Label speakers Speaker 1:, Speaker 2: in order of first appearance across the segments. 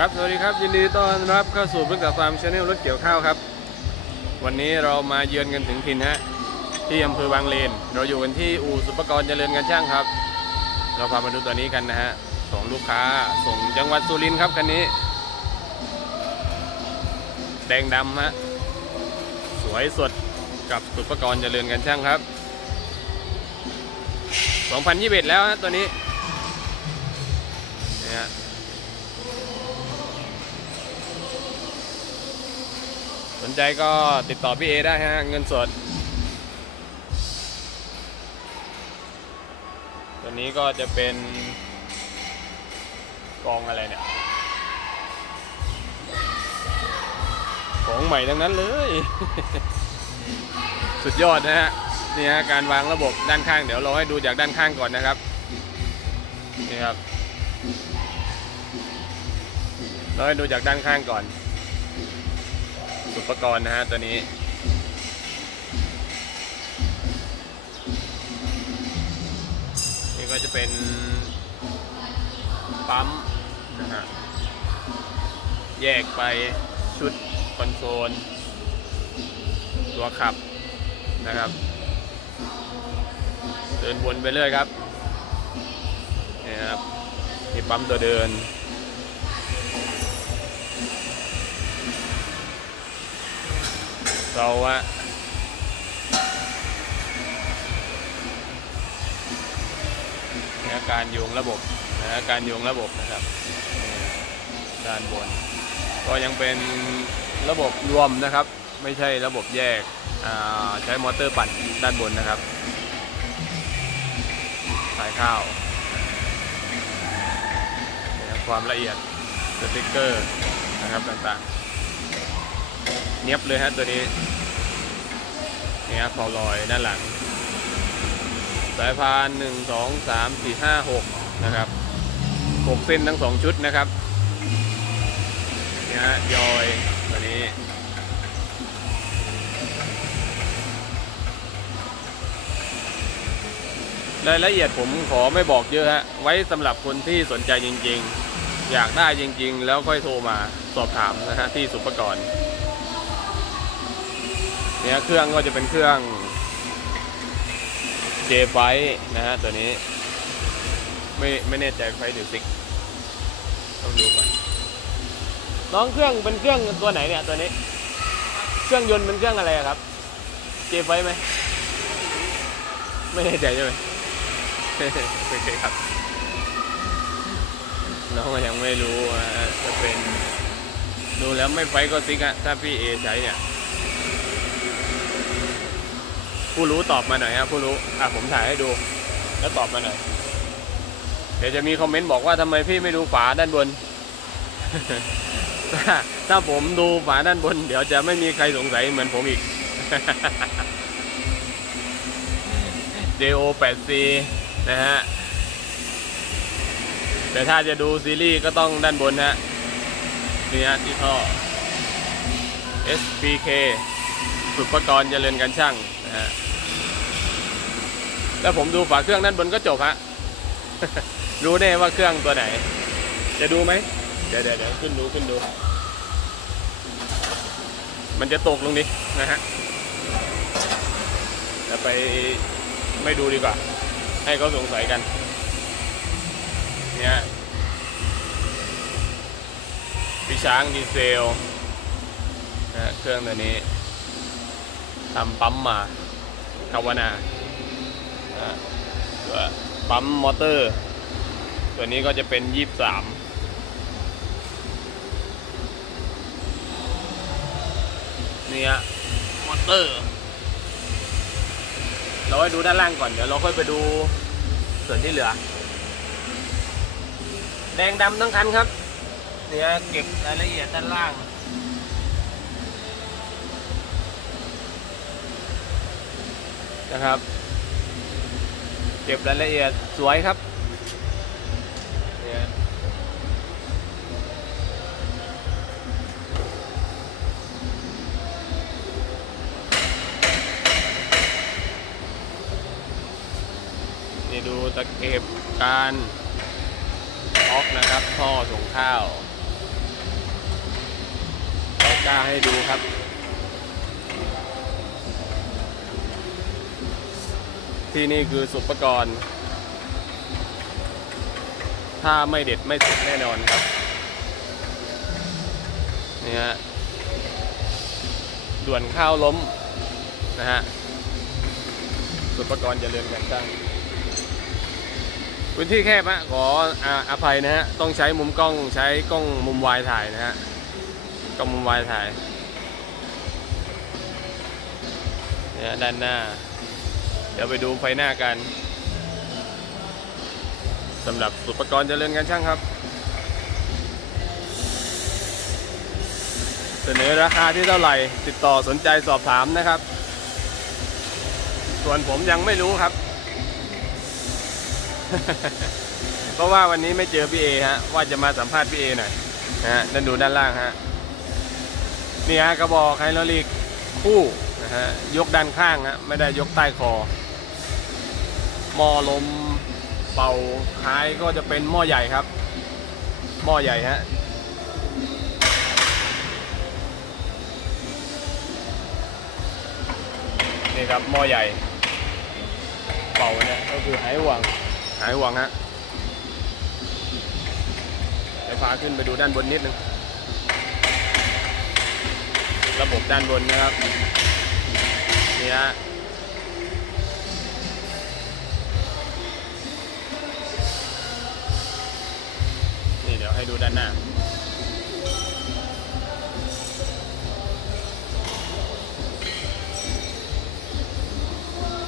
Speaker 1: ครับ สวัสดีครับ ยินดีต้อนรับเข้าสู่พึ่งกับฟาร์มชาแนลรถเกี่ยวข้าวครับ วันนี้เรามาเยือนกันถึงถิ่นฮะ ที่อำเภอบางเลน เราอยู่กันที่อู่สุปกรณ์เจริญการช่างครับ เราพามาดูตัวนี้กันนะฮะส่งลูกค้าส่งจังหวัดสุรินทร์ครับคันนี้ แดงดำฮะ สวยสดกับสุปกรณ์เจริญการช่างครับ 2021 แล้วฮะตัวนี้เนี่ยฮะ นใจก็ติดต่อพี่เอได้ฮะ เงินสด ตัวนี้ก็จะเป็นกองอะไรเนี่ย ของใหม่ทั้งนั้นเลย สุดยอดนะฮะ นี่ฮะ การวางระบบด้านข้าง เดี๋ยวเราให้ดูจากด้านข้างก่อนนะครับ นี่ครับเราให้ดูจากด้านข้างก่อน อุปกรณ์นะฮะตัวนี้ นี่ก็จะเป็นปั๊มนะฮะแยกไปชุดคอนโซล ตัวขับนะครับ เดินวนไปเรื่อยครับนี่ครับมีปั๊มตัวเดิน เราอะนะการโยงระบบนะการโยงระบบนะครับด้านบน ก็ยังเป็นระบบรวมนะครับ ไม่ใช่ระบบแยกใช้มอเตอร์ปั่นด้านบนนะครับสายข้าวครับความละเอียดสติกเกอร์นะครับต่างๆ เนียบเลยฮะตัวนี้นี่ครับพอลอยด้านหลัง สายพานหนึ่งสองสามสี่ห้าหกนะครับหกเส้นทั้งสองชุดนะครับนี่ฮะยอยตัวนี้รายละเอียดผมขอไม่บอกเยอะฮะ ไว้สำหรับคนที่สนใจจริงๆ อยากได้จริงๆ แล้วค่อยโทรมาสอบถามนะฮะที่สุปกรณ์ เนี่ยเครื่องก็จะเป็นเครื่อง J ไฟนะฮะตัวนี้ ไม่ไม่แน่ใจไฟหรือซิกต้องดูก่อนน้องเครื่องเป็นเครื่องตัวไหนเนี่ยตัวนี้ เครื่องยนต์เป็นเครื่องอะไรครับ J ไฟไหมไม่แน่ใจใช่ไหมโอเคครับน้องก็ยังไม่รู้ว่าจะเป็นดูแล้วไม่ไฟก็ซิกอะถ้าพี่เอใช้เนี่ย ผู้รู้ตอบมาหน่อยครับผู้รู้อะผมถ่ายให้ดู แล้วตอบมาหน่อยเดี๋ยวจะมีคอมเมนต์บอกว่าทำไมพี่ไม่ดูฝาด้านบนถ้าถ้าผมดูฝาด้านบน เดี๋ยวจะไม่มีใครสงสัยเหมือนผมอีก JO 8C นะฮะ แต่ถ้าจะดูซีรีส์ก็ต้องด้านบนฮะนี่ฮะที่ท่อ SPK ฝึกประกรณ์เจริญการช่างนะฮะ แล้วผมดูฝาเครื่องด้านบนก็จบฮะ รู้แน่ว่าเครื่องตัวไหน จะดูไหมเดี๋ยวเดี๋ยวเดี๋ยวขึ้นดูขึ้นดู มันจะตกลงดินะฮะจะไปไม่ดูดีกว่า ให้เขาสงสัยกัน เนี่ยพี่ช้างดีเซลนะเครื่องตัวนี้ทำปั๊มมาคาวนา ตัวปั๊มมอเตอร์ ตัวนี้ก็จะเป็นยี่สามนี่ฮะมอเตอร์ เราให้ดูด้านล่างก่อน เดี๋ยวเราค่อยไปดูส่วนที่เหลือ แดงดำทั้งคันครับ เนี่ยเก็บรายละเอียดด้านล่าง นะครับ เก็บรายละเอียดสวยครับนี่ดูตะเก็บการออกนะครับท่อส่งข้าวกล้าให้ดูครับ ที่นี่คือสุปกรณ์ ถ้าไม่เด็ดไม่สร็จแน่นอนครับ นี่ฮะ ด่วนข้าวล้ม นะฮะ สุปกรณ์เจริญการช่างพื้นที่แคบฮะขอออภัยนะฮะ ต้องใช้มุมกล้องใช้กล้องมุมวายถ่ายนะฮะ กล้องมุมวายถ่ายเนี่ยด้านหน้า เดี๋ยวไปดูไฟหน้ากันสำหรับสุปกรณ์เจริญการช่างครับ เสนอราคาที่เท่าไหร่ ติดต่อสนใจสอบถามนะครับ ส่วนผมยังไม่รู้ครับ เพราะว่าวันนี้ไม่เจอพี่เอฮะ ว่าจะมาสัมภาษณ์พี่เอหน่อยฮะนั่นดูด้านล่างฮะนี่ฮะกระบอกไฮโดรลิกคู่นะฮะยกด้านข้างฮะไม่ได้ยกใต้คอ หม้อลมเป่าท้ายก็จะเป็นหม้อใหญ่ครับ หม้อใหญ่ฮะนี่ครับหม้อใหญ่ เป่าเนี่ยก็คือหายห่วงหายห่วงฮะไปพาขึ้นไปดูด้านบนนิดนึงระบบด้านบนนะครับนี่ฮะ ให้ดูด้านหน้า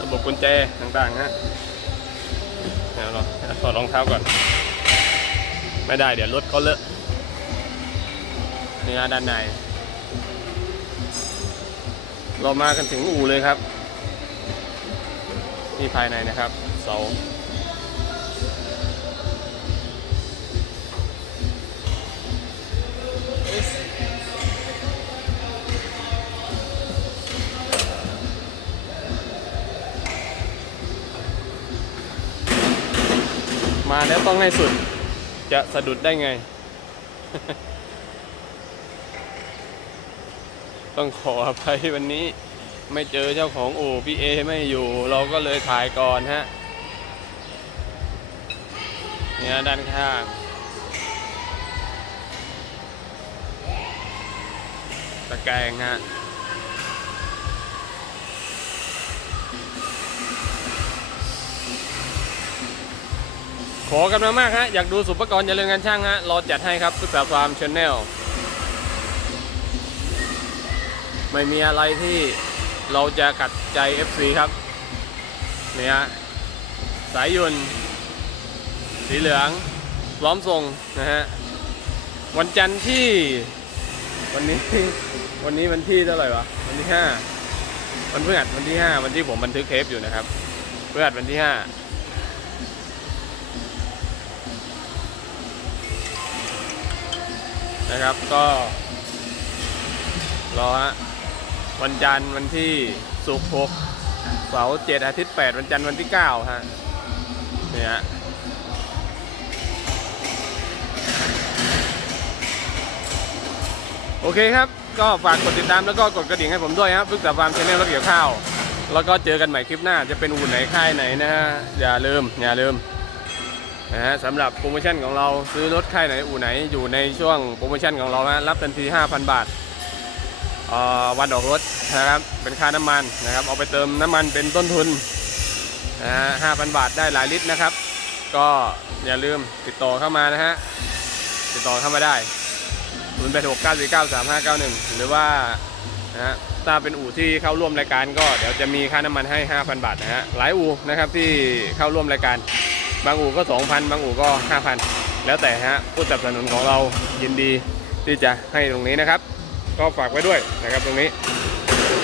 Speaker 1: ระบบกุญแจต่างๆฮะเดี๋ยวเราถอดรองเท้าก่อน ไม่ได้เดี๋ยวรถเขาเลอะนี่ฮะด้านใน เรามากันถึงอู่เลยครับ นี่ภายในนะครับเสา ต้องให้สุด จะสะดุดได้ไง ต้องขออภัยวันนี้ ไม่เจอเจ้าของอู่พี่เอไม่อยู่ เราก็เลยถ่ายก่อนฮะ เนี่ยด้านข้างตะแกรงฮะ ขอกันมามากฮะ อยากดูสุปกรณ์เจริญงานช่างฮะ รอจัดให้ครับศึกษาฟาร์มชแนลไม่มีอะไรที่เราจะกัดใจ FC ครับเนี่ยฮะสายยุนสีเหลืองพร้อมส่งนะฮะวันจันทร์ที่ วันนี้วันนี้วันที่เท่าไหร่วะวันที่ห้าวันพฤหัสวันที่ห้าวันที่ผมบันทึกเทปอยู่นะครับพฤหัสวันที่ห้า นะครับก็รอฮะวันจันทร์วันที่ศุกร์หกเสาร์เจ็ดอาทิตย์แปดวันจันทร์วันที่เก้าฮะเนี่ย โอเคครับ ก็ฝากกดติดตามแล้วก็กดกระดิ่งให้ผมด้วยครับพึกษาฟาร์มชาแนลรถเกี่ยวข้าว แล้วก็เจอกันใหม่คลิปหน้าจะเป็นอู่นไหนค่ายไหนนะฮะ อย่าลืม อย่าลืม นะฮะสำหรับโปรโมชั่นของเราซื้อรถค่ายไหนอู่ไหนอยู่ในช่วงโปรโมชั่นของเรานะรับทันที 5,000 บาทวันออกรถนะครับเป็นค่าน้ำมันนะครับเอาไปเติมน้ำมันเป็นต้นทุนนะฮะ5,000 บาทได้หลายลิตรนะครับ ก็อย่าลืมติดต่อเข้ามานะฮะติดต่อเข้ามาได้0 8 6 9 4 9 3 5 9 1 หรือว่านะฮะถ้าเป็นอู่ที่เข้าร่วมรายการก็เดี๋ยวจะมีค่าน้ำมันให้ 5,000 บาทนะฮะหลายอู่นะครับที่เข้าร่วมรายการ บางอู่ก็ 2,000 บางอู่ก็ 5,000 แล้วแต่ฮะผู้สนับสนุนของเรายินดีที่จะให้ตรงนี้นะครับ ก็ฝากไว้ด้วยนะครับตรงนี้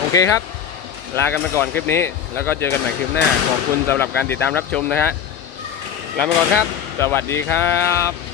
Speaker 1: โอเคครับ ลากันไปก่อนคลิปนี้ แล้วก็เจอกันใหม่คลิปหน้า ขอบคุณสำหรับการติดตามรับชมนะฮะลาไปก่อนครับ สวัสดีครับ